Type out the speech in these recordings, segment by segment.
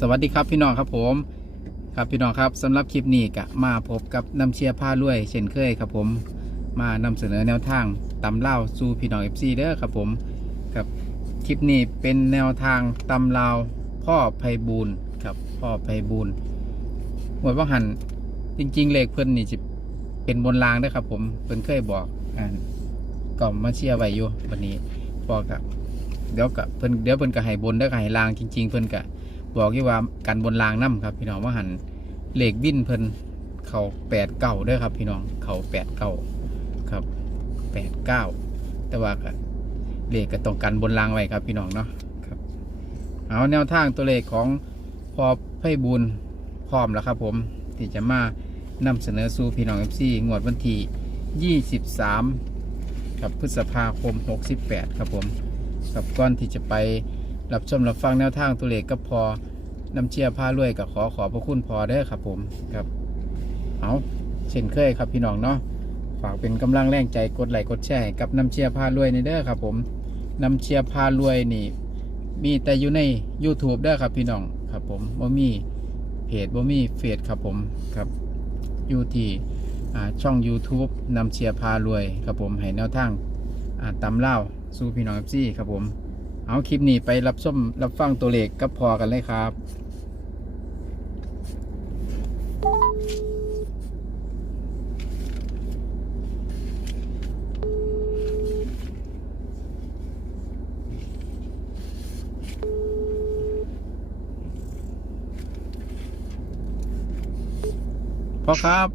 สวัสดีครับพี่น้องครับผมครับพี่น้องครับสำหรับคลิปนี้ก็มาพบกับน้ำเชียร์ผ้ารวยเช่นเคยครับผมมานำเสนอแนวทางตำเล่าสู่พี่น้องเอฟซีเด้อครับผมครับคลิปนี้เป็นแนวทางตำลาวพ่อไพบูลครับพ่อไพบูลหมวดว่าหันจริง ๆ เลขเพิ่อนนี่จะเป็นบนรางเด้ครับผมเพิ่อนเคยบอกอ่าก็มาเชียร์ไว้อยู่วันนี้พอกับเดี๋ยวกับเพิ่อนเดี๋ยวเพิ่อนก็ให้บนเด้อก็ให้ลางจริง ๆ เพิ่อนก็บ บอกที่ว่ากันบนรางน้ำครับ พี่น้องว่าหันเหล็กวินเพิ่นเขาแปดเก้าด้วยครับ พี่น้องเขาแปดเก้าครับแปดเก้าแต่ว่าก็เลขก็ต้องกันบนรางไว้ครับ พี่น้องเนาะครับ เอาแนวทางตัวเลขของพอไพ่บุญพร้อมแล้วครับ ผมที่จะมานำเสนอสู่พี่น้องเอฟซีงวดวันที่ 23ครับพฤษภาคม 68 ครับผมกับก้อนที่จะไปรับชมรับฟังแนวทางตัวเลขก็พอ น้ำเชียร์ผ้ารวยกับขอขอบพระคุณพอเด้ครับผมครับเอาเช่นเคยครับพี่น้องเนาะฝากเป็นกำลังแรงใจกดไลค์กดแชร์กับน้ำเชียร์ผ้ารวยในเด้อครับผมน้ำเชียร์ผ้ารวยนี่ มีแต่อยู่ใน YouTube เด้อครับพี่น้องครับผมบ่มีเพจบ่มีเฟซครับผมครับอยู่ที่ช่อง YouTube นำเชียร์พารวยครับผมให้แนวทางอ่าตำเล่าสู่พี่น้องเอฟซีครับผม เอาคลิปนี้ไปรับส้มรับฟังตัวเลขกับพอกันเลยครับ พ่อครับ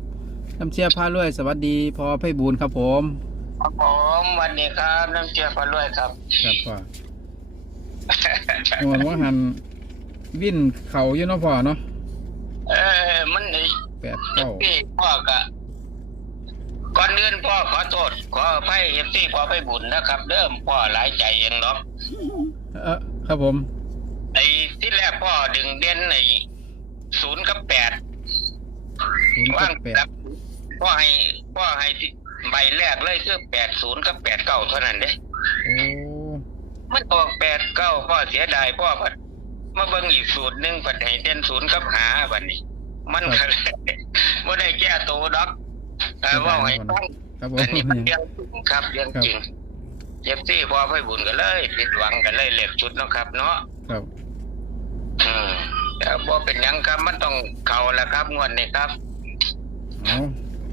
น้ำเชียร์พารวยสวัสดีพอไพบูลย์ครับผมครับผมวันนี้ครับน้ำเจียวปลาลวยครับ ครับพ่อหวนว่าหันวิ่นเขาอยู่เนาะพ่อเนาะเออมันไอ้แปดเก้าพี่พ่อกะก่อนอื่นพ่อขอโทษขออภัยเอฟซีขอไปบุญนะครับ เริ่มพ่อหลายใจเองเนาะเออครับผมไอ้ที่แรกพ่อดึงเด่นไอ้ศูนย์กับแปด ศูนย์ว่างแปดครับพ่อให้พ่อให้ที่ใบแรกเลยคือแปดศูนย์กับแปดเก้าเท่านั้นเด้โอ้มันออกแปดเก้าพ่อเสียดายพ่อพัดมาเบิ่งอีกสูตรหนึ่งพัดให้เด่นศูนย์กับหาบัดนี้ มันก็เลยบ่ได้แก้ตัวดอกเออว่าให้ฟัง ครับผมอันนี้มันเรื่องจริงครับเรื่องจริงเจ็บซี่พอไปบุญกันเลยผิดหวังกันเลยเหล็กชุดเนาะครับ เนาะครับอืมแต่บ่เป็นหยังครับมันต้องเข้าแล้วครับงวดนี้ครับ เอา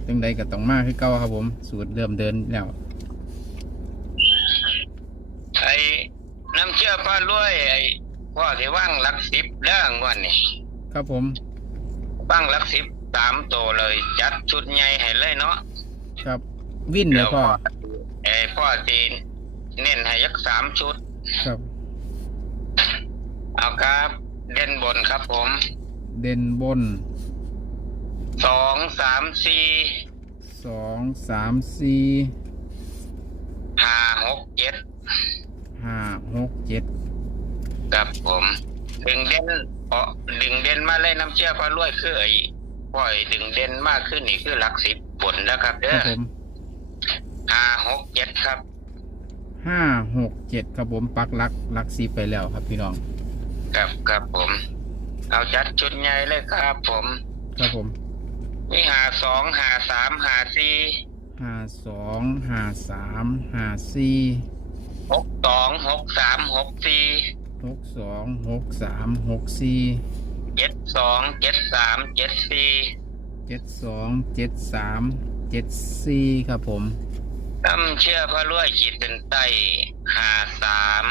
จังใดก็ต้องมาคือเก่าครับผม สูตรเริ่มเดินแล้วไอ้น้ำเชื่อพารวยไอ้พ่อสิว่างหลักสิบเรื่องงวดนี้ครับผมว่างหลักสิบสามตัวเลย จัดชุดใหญ่ให้เลยเนาะครับ วิ่นเลยพ่อไอ้พ่อจีนเน้นให้ยักสามชุด ครับ เอาครับ เด่นบนครับผม เด่นบน สองสามสี่สองสามสี่ห้าหกเจ็ดห้าหกเจ็ดครับผม ดึงเด่นเพราะดึงเด่นมาเลยน้ำเชื่อพระรวยคือไอ้ปล่อยดึงเด่นมากขึ้นนี่คือหลักสิบบนนะครับคเด้รับอผมห้าหกเจ็ดครับห้าหกเจ็ดครับผมปักหลักหลักสีไปแล้วครับพี่น้อง ครับครับผม เอาจัดชุดใหญ่เลยครับผม ครับผม มีหาสองหาสามหาสี่ห้าสองห้าสามห้าสี่หกสองหกสามหกสี่หกสองหกสามหกสี่เจ็ดสองเจ็ดสามเจ็ดสี่เจ็ดสองเจ็ดสามเจ็ดสี่ครับผมน้ำเชื่อพระรวยขีดเส้นใต้หาสาม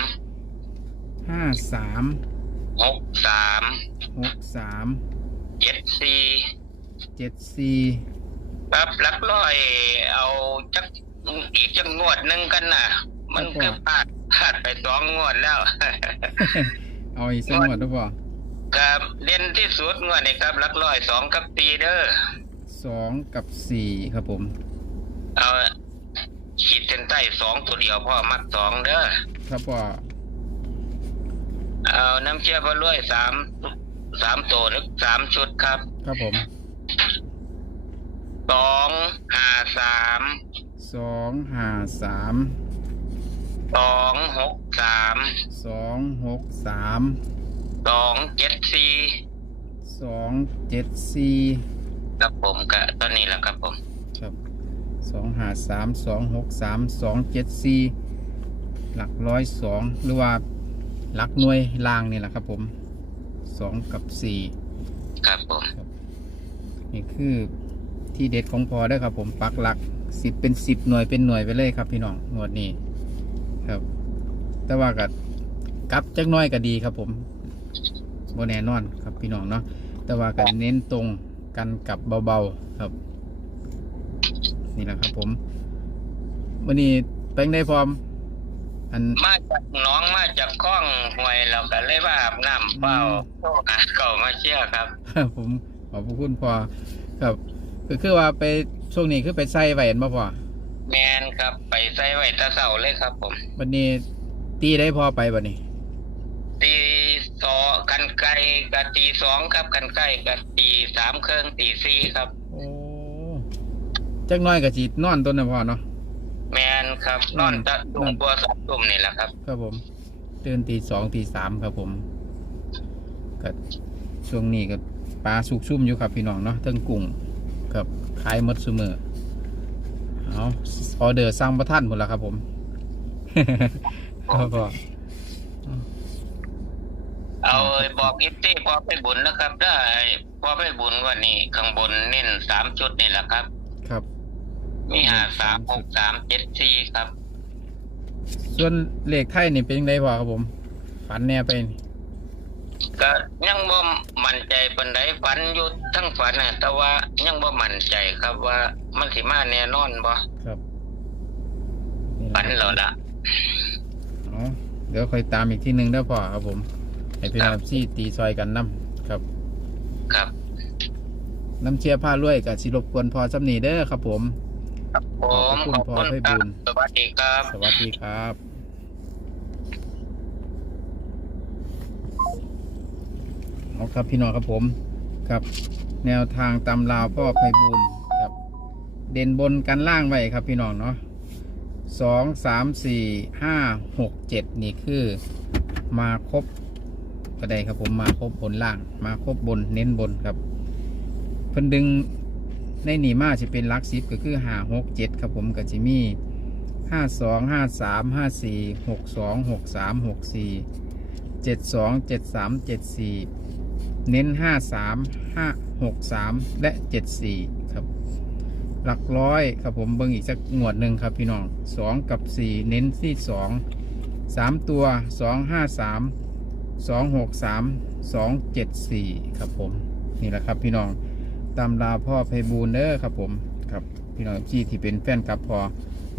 ห้าสามหกสามหกสามเจ็ดสี่ เจ็ดสี่ครับหลักร้อย เอาจักอีกจักงวดหนึ่งกันน่ะ มันคือพลาดพลาดไปสองงวดแล้ว เอาอีกสักหมดหรือเปล่าครับเด่นที่สุดงวดนี้ครับหลักร้อยสองกับตีเด้อสองกับสี่ครับผม เอาขีดเส้นใต้สองตัวเดียวพ่อมักสองเด้อครับพ่อเอาน้ำเชื่อพระรวยสามสามตัวนึกสามชุดครับ ครับผม สองห้าสามสองห้าสามสองหกสามสองหกสามสองเจ็ดสี่สองเจ็ดสี่ครับผมก็ตอนนี้แหละครับผมครับสองหาสามสองหกสามสองเจ็ดสี่หลักร้อยสองหรือว่าหลักหน่วยล่างนี่แหละครับผมสองกับสี่ครับผมนี่คือ ที่เด็ดของพอได้อครับ ผมปักหลักสิบเป็นสิบหน่วยเป็นหน่วยไปเลยครับ พี่น้องงวดนี้ครับ แต่ว่ากับกลับจักหน้อยก็ดีครับ ผมโบแน่นอนครับพี่น้องเนาะแต่ว่ากันเน้นตรงกันกับเบาๆครับ นี่แหละครับ ผมวันนี้แป้งได้พร้อม อันมาจากหน้องมาจากคลองห้วยเราก็เลยว่าอาบน้ำเปล่าอืมโทรหาเก่ามาเชื่อครับ ผมขอบพระคุณพอครับ ก็คือว่าไปช่วงนี้คือไปใส่ไหวนมาพอแมนครับ ไปใส่ไว้แตะเสาเลยครับ ผมวันนี้ตีได้พอไปบัดนี้ตีสองกันไกลกับตีสองครับกันไกลกับตีสามเครื่องตีสี่ครับ โอ้จักหน้อยกับจีนอนต้นนะพ่อเนาะ แมนครับ นอนตะตุ่มตัวสองตุ่มนี่แหละครับ ครับผมตื่นตีสองตีสามครับผมก็ช่วงนี้ก็ปลาสุกชุ่มอยู่ครับพี่น้องเนาะเทั้งกุ้ง กับขายหมดซุมือเอาออเดอร์สั่งประท่านหมดแล้วครับผมครับพ่อเอาบอกอิตตี้พอไปบุญนะครับ ได้พอไปบุญวันนี้ข้างบนเน้นสามชุดนี่แหละครับ ครับ มีหาสามหกสามเจ็ดสี่ครับ ส่วนเลขไทยนี่เป็นยังไงพ่อครับผม ฝันแน่ไปนี่ ก็ยังบ่มั่นใจปานใดฝันอยู่ทั้งฝันน่ะ แต่ว่ายังบ่มั่นใจครับว่ามันสิมาแน่นอนบ่ครับนี่ฝันแหละแล้วล่ะอ๋อเดี๋ยวค่อยตามอีกที่หนึ่งได้อพ่อครับผม ให้พี่น้องซี่ตีซอยกันน้ำครับ ครับน้ำเชียร์ผ้ารวยกับสิรบกวนพอสำนีเด้อครับผมผมขขออบบพระคุณคุณพ่อไพคบูรับลย์สวัสดีครับ สวัสดีครับ เอาครับพี่น้องครับผมครับแนวทางตำราวพ่อไพบูลครับ เด่นบนกันล่างไว้ครับพี่น้องเนาะสองสามสี่ห้าหกเจ็ดนี่คือมาครบก็ได้ครับผมมาครบบนล่าง มาครบบนเน้นบนครับเพิ่นดึงในหนีมาจะเป็นลักสิบก็คือห้าหกเจ็ดครับผมก็จะมีห้าสองห้าสามห้าสี่หกสองหกสามหกสี่เจ็ดสองเจ็ดสามเจ็ดสี่ เน้นห้าสามห้าหกสามและเจ็ดสี่ครับ หลักร้อยครับผมเบิ่งอีกสักงวดหนึ่งครับพี่น้องสองกับสี่เน้นที่สองสามตัวสองห้าสามสองหกสามสองเจ็ดสี่ครับผม นี่แหละครับพี่น้องตามลาพ่อไพบูลเด้อครับผมครับพี่น้องที่ที่เป็นแฟนกับพอ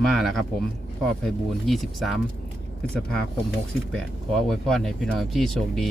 มาแล้วครับผมพ่อไพบูลย์ยี่สิบสามพฤษภาคมหกสิบแปดขออวยพรให้พี่น้องที่โชคดี